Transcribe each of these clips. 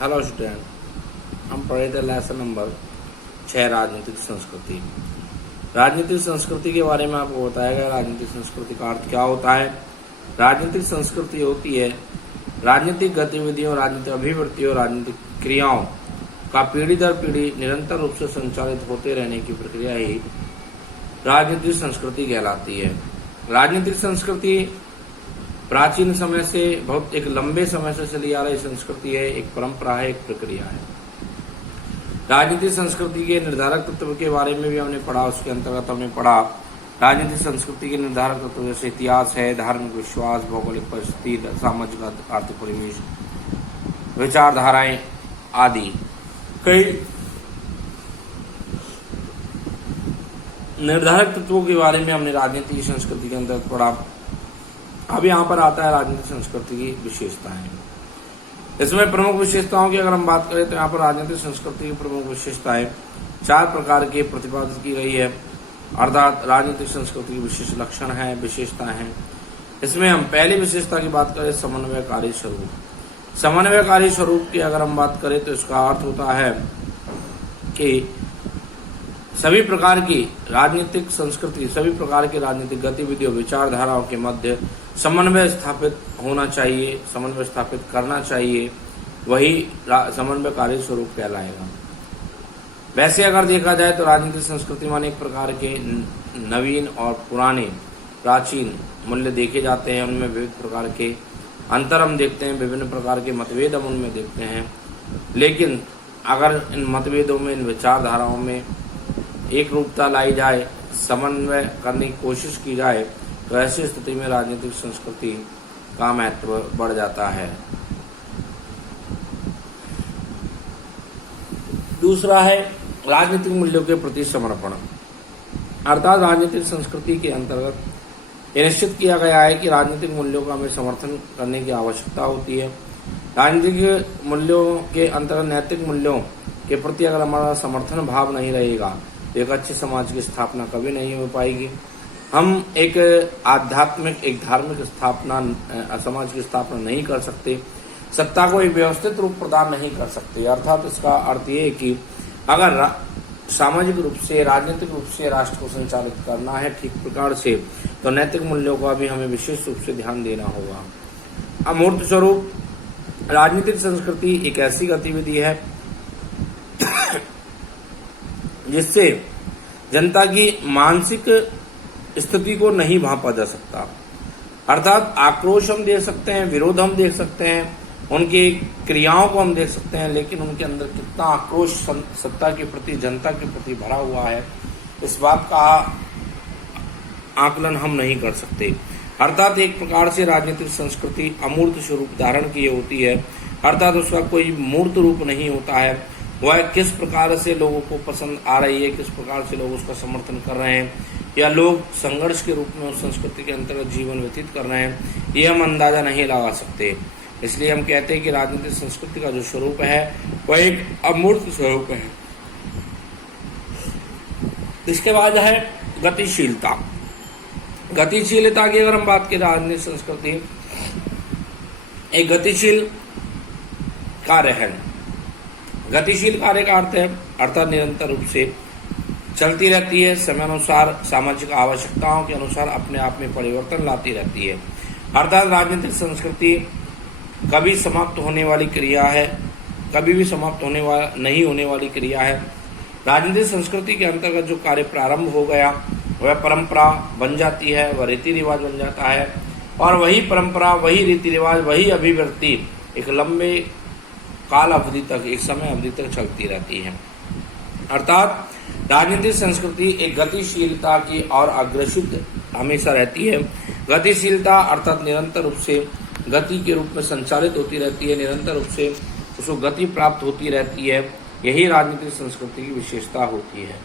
Hello student, हम पढ़े थे लेसन नंबर 6 राजनीतिक संस्कृति। राजनीतिक संस्कृति के बारे में आपको बताया गया। राजनीतिक संस्कृति का अर्थ क्या होता है। राजनीतिक संस्कृति होती है राजनीतिक गतिविधियों, राजनीतिक अभिवृत्तियों, राजनीतिक क्रियाओं का पीढ़ी दर पीढ़ी निरंतर रूप से संचालित होते रहने की प्रक्रिया ही राजनीतिक संस्कृति कहलाती है। राजनीतिक संस्कृति प्राचीन समय से बहुत एक लंबे समय से चली आ रही संस्कृति है, एक परंपरा है, एक प्रक्रिया है। राजनीतिक संस्कृति के निर्धारक तत्व के बारे में भी हमने पढ़ा। उसके अंतर्गत हमने पढ़ा राजनीतिक संस्कृति के निर्धारक तत्व जैसे इतिहास है, धार्मिक विश्वास, भौगोलिक परिस्थिति, सामाजिक आर्थिक परिवेश, विचारधाराएं आदि कई निर्धारक तत्वों के बारे में हमने राजनीतिक संस्कृति के अंतर्गत पढ़ा। अब यहाँ पर आता है राजनीतिक संस्कृति की विशेषताएं। इसमें प्रमुख विशेषताओं की अगर हम बात करें तो यहाँ पर राजनीतिक संस्कृति की प्रमुख विशेषताएं 4 प्रकार की प्रतिपादित की गई है, अर्थात राजनीतिक संस्कृति की विशेष लक्षण है, विशेषताएं हैं। इसमें हम पहली विशेषता की बात करें समन्वयकारी स्वरूप। समन्वयकारी स्वरूप की अगर हम बात करें तो इसका अर्थ होता है कि सभी प्रकार की राजनीतिक संस्कृति, सभी प्रकार की राजनीतिक गतिविधियों, विचारधाराओं के मध्य समन्वय स्थापित होना चाहिए, समन्वय स्थापित करना चाहिए, वही समन्वयकारी स्वरूप कहलाएगा। वैसे अगर देखा जाए तो राजनीतिक संस्कृति माने एक प्रकार के नवीन और पुराने प्राचीन मूल्य देखे जाते हैं। उनमें विविध प्रकार के अंतर हम देखते हैं, विभिन्न प्रकार के मतभेद हम उनमें देखते हैं। लेकिन अगर इन मतभेदों में, इन विचारधाराओं में एक रूपता लाई जाए, समन्वय करने की कोशिश की जाए तो ऐसी स्थिति में राजनीतिक संस्कृति का महत्व बढ़ जाता है। दूसरा है राजनीतिक मूल्यों के प्रति समर्पण। अर्थात राजनीतिक संस्कृति के अंतर्गत यह निश्चित किया गया है कि राजनीतिक मूल्यों का हमें समर्थन करने की आवश्यकता होती है। राजनीतिक मूल्यों के अंतर्गत नैतिक मूल्यों के प्रति अगर हमारा समर्थन भाव नहीं रहेगा तो एक अच्छे समाज की स्थापना कभी नहीं हो पाएगी। हम एक आध्यात्मिक, एक धार्मिक स्थापना, समाज की स्थापना नहीं कर सकते, सत्ता को एक व्यवस्थित रूप प्रदान नहीं कर सकते। अर्थात इसका अर्थ ये है कि अगर सामाजिक रूप से, राजनीतिक रूप से राष्ट्र को संचालित करना है ठीक प्रकार से, तो नैतिक मूल्यों का भी हमें विशेष रूप से ध्यान देना होगा। अमूर्त स्वरूप राजनीतिक संस्कृति एक ऐसी गतिविधि है जिससे जनता की मानसिक स्थिति को नहीं भांपा जा सकता। अर्थात आक्रोश हम देख सकते हैं, विरोध हम देख सकते हैं, उनकी क्रियाओं को हम देख सकते हैं, लेकिन उनके अंदर कितना आक्रोश सत्ता के प्रति, जनता के प्रति भरा हुआ है, इस बात का आकलन हम नहीं कर सकते। अर्थात एक प्रकार से राजनीतिक संस्कृति अमूर्त स्वरूप धारण की होती है, अर्थात उसका कोई मूर्त रूप नहीं होता है। वह किस प्रकार से लोगों को पसंद आ रही है, किस प्रकार से लोग उसका समर्थन कर रहे हैं, या लोग संघर्ष के रूप में उस संस्कृति के अंतर्गत जीवन व्यतीत कर रहे हैं, ये हम अंदाजा नहीं लगा सकते। इसलिए हम कहते हैं कि राजनीतिक संस्कृति का जो स्वरूप है वह एक अमूर्त स्वरूप है। इसके बाद है गतिशीलता। गतिशीलता की अगर हम बात करें, राजनीतिक संस्कृति एक गतिशील कार्य है। गतिशील कार्य का अर्थ है अर्थात निरंतर रूप से चलती रहती है, समय अनुसार, सामाजिक आवश्यकताओं के अनुसार अपने आप में परिवर्तन लाती रहती है। अर्थात राजनीतिक संस्कृति कभी समाप्त होने वाली क्रिया है, कभी भी समाप्त नहीं होने वाली क्रिया है। राजनीतिक संस्कृति के अंतर्गत जो कार्य प्रारंभ हो गया वह परंपरा बन जाती है, वह रीति रिवाज बन जाता है, और वही परंपरा, वही रीति रिवाज, वही अभिवृत्ति एक लंबे काल अवधि तक, एक समय अवधि तक चलती रहती है। अर्थात राजनीतिक संस्कृति एक गतिशीलता की और अग्रसित हमेशा रहती है। गतिशीलता अर्थात निरंतर रूप से गति के रूप में संचालित होती रहती है, निरंतर रूप से उसको गति प्राप्त होती रहती है। यही राजनीतिक संस्कृति की विशेषता होती है।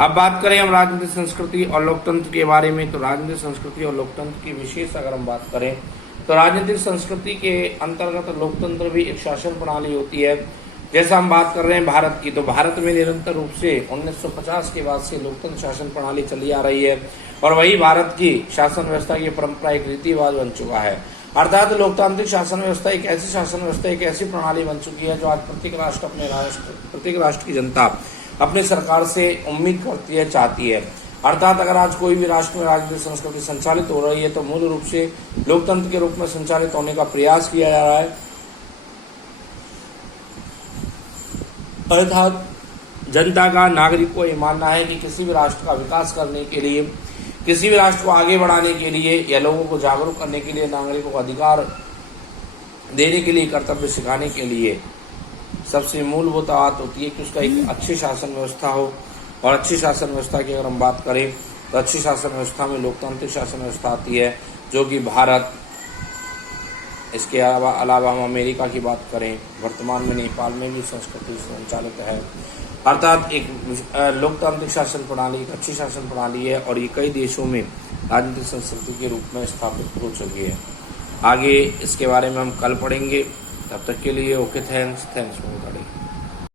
अब बात करें हम राजनीतिक संस्कृति और लोकतंत्र के बारे में, तो राजनीतिक संस्कृति और लोकतंत्र की विशेष अगर हम बात करें तो राजनीतिक संस्कृति के अंतर्गत लोकतंत्र भी एक शासन प्रणाली होती है। जैसा हम बात कर रहे हैं भारत की, तो भारत में निरंतर रूप से 1950 के बाद से लोकतंत्र शासन प्रणाली चली आ रही है, और वही भारत की शासन व्यवस्था की परंपरा एक रीति रिवाज बन चुका है। अर्थात लोकतांत्रिक शासन व्यवस्था एक ऐसी शासन व्यवस्था, एक ऐसी प्रणाली बन चुकी है जो आज प्रत्येक राष्ट्र की जनता अपनी सरकार से उम्मीद करती है, चाहती है। अर्थात अगर आज कोई भी राष्ट्र में राजनीतिक संस्कृति संचालित हो रही है तो मूल रूप से लोकतंत्र के रूप में संचालित होने का प्रयास किया जा रहा है। अर्थात जनता का, नागरिक को ये मानना है कि किसी भी राष्ट्र का विकास करने के लिए, किसी भी राष्ट्र को आगे बढ़ाने के लिए या लोगों को जागरूक करने के लिए, नागरिकों को अधिकार देने के लिए, कर्तव्य सिखाने के लिए सबसे मूलभूत बात होती है कि उसका एक अच्छी शासन व्यवस्था हो। और अच्छी शासन व्यवस्था की अगर हम बात करें तो अच्छी शासन व्यवस्था में लोकतांत्रिक शासन व्यवस्था आती है, जो कि भारत, इसके अलावा हम अमेरिका की बात करें, वर्तमान में नेपाल में भी संस्कृति संचालित है। अर्थात एक लोकतांत्रिक शासन प्रणाली एक अच्छी शासन प्रणाली है और ये कई देशों में राजनीतिक संस्कृति के रूप में स्थापित हो चुकी है। आगे इसके बारे में हम कल पढ़ेंगे। तब तक के लिए ओके, थैंक्स फॉर वॉचिंग।